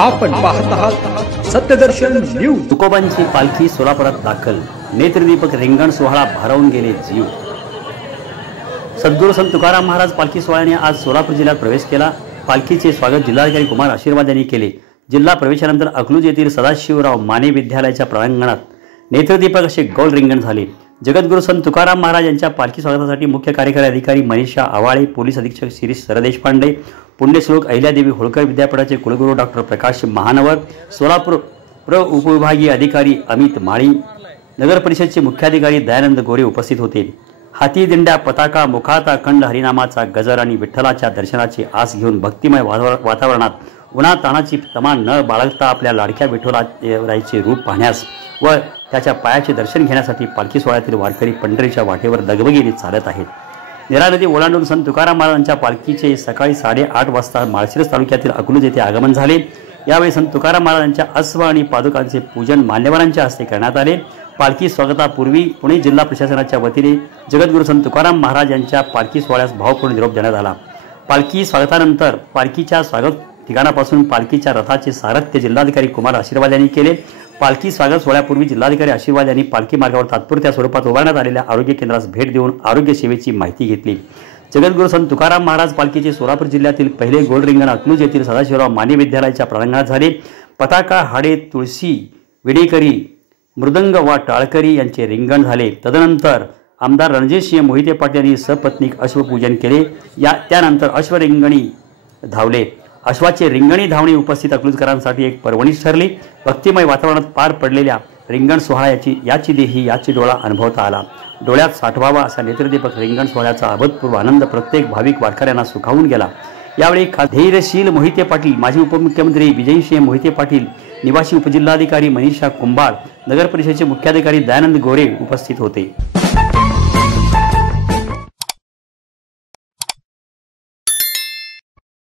आपण पाहत आहात सत्यदर्शन न्यूज। तुकोबांची पालखी सोलापुरात दाखल, नेत्रदीपक रिंगण सोहळा भारावून गेले जीव। सद्गुरू संत तुकाराम महाराज पालखी सोहळ्याने आज सोलापूर जिल्ह्यात प्रवेश केला। पालखीचे स्वागत जिल्हाधिकारी कुमार आशीर्वाद यांनी केले। जिल्हा प्रवेशानंतर अकलूज येथील सदाशिवराव माने विद्यालयाच्या प्रांगणात नेत्रदीपक असे गोल रिंगण झाले। जगद्गुरू संत तुकाराम महाराज यांच्या पालखी स्वागतासाठी मुख्य कार्यकारी अधिकारी मनीषा आवाळे, पोलीस अधीक्षक शिरीष सरदेशपांडे, पुण्यश्लोक अहिल्यादेवी होळकर विद्यापीठाचे कुलगुरू डॉक्टर प्रकाश महानवर, सोलापूर उपविभागीय अधिकारी अमित माळी, नगर परिषदचे मुख्याधिकारी दयानंद गोरे उपस्थित होते। हाती दिंड्या, पताका, मुखात अखंड हरिनामाचा गजर आणि विठ्ठलाच्या दर्शनाची आस घेऊन भक्तिमय वातावरणात उन्हा तानाची तमा न बाळगता आपल्या लाडक्या विठ्ठलाचे रूप पाहण्यास व त्याच्या पायाचे दर्शन घेण्यासाठी पालखी सोहळ्यातील वारकरी पंढरीच्या वाटेवर दगबगीने चालत आहेत। नेरा नदी ओलांडून संत तुकाराम महाराजांच्या पालखीचे सकाळी 8:30 वाजता माळशिरस तालुक्यातील अकलूज येथे आगमन झाले। यावेळी संत तुकाराम महाराजांच्या अश्व आणि पादुकांचे पूजन मान्यवरांच्या हस्ते करण्यात आले। पालखी स्वागतापूर्वी पुणे जिल्हा प्रशासनाच्या वतीने जगद्गुरू संत तुकाराम महाराज यांच्या पालखी सोहळ्यास भावपूर्ण निरोप देण्यात आला। पालखी स्वागतानंतर पालखीच्या स्वागत ठिकाणापासून पालखीच्या रथाचे सारथ्य जिल्हाधिकारी कुमार आशीर्वाद यांनी केले। पालखी स्वागत सोहळ्यापूर्वी जिल्हाधिकारी आशीर्वाद यांनी पालखी मार्गावर तात्पुरत्या स्वरूपात उभारण्यात आलेल्या आरोग्य केंद्रास भेट देऊन आरोग्य सेवेची माहिती घेतली। जगद्गुरू संत तुकाराम महाराज पालखीचे सोलापूर जिल्ह्यातील पहिले गोल रिंगण अकलूज येथील सदाशिवराव माने विद्यालयाच्या प्रांगणात झाले। पताका, हाडे, तुळशी, विडेकरी, मृदंग व टाळकरी यांचे रिंगण झाले। तदनंतर आमदार रणजितसिंह मोहिते पाटील यांनी सपत्नीक अश्वपूजन केले। त्यानंतर अश्वरिंगणी धावले। अश्वाचे रिंगणी धावणे उपस्थित अकलूजकरांसाठी एक पर्वणीच ठरली। भक्तिमय वातावरणात पार पडलेल्या रिंगण सोहळ्याची याची देही याची डोळा अनुभवता आला। डोळ्यात साठवावा असा नेत्रदीपक रिंगण सोहळ्याचा अभूतपूर्व आनंद प्रत्येक भाविक वारकऱ्यांना सुखावून गेला। यावेळी धैर्यशील मोहिते पाटील, माजी उपमुख्यमंत्री विजयसिंह मोहिते पाटील, निवासी उपजिल्हाधिकारी मनीषा कुंभार, नगर परिषदेचे मुख्याधिकारी दयानंद गोरे उपस्थित होते।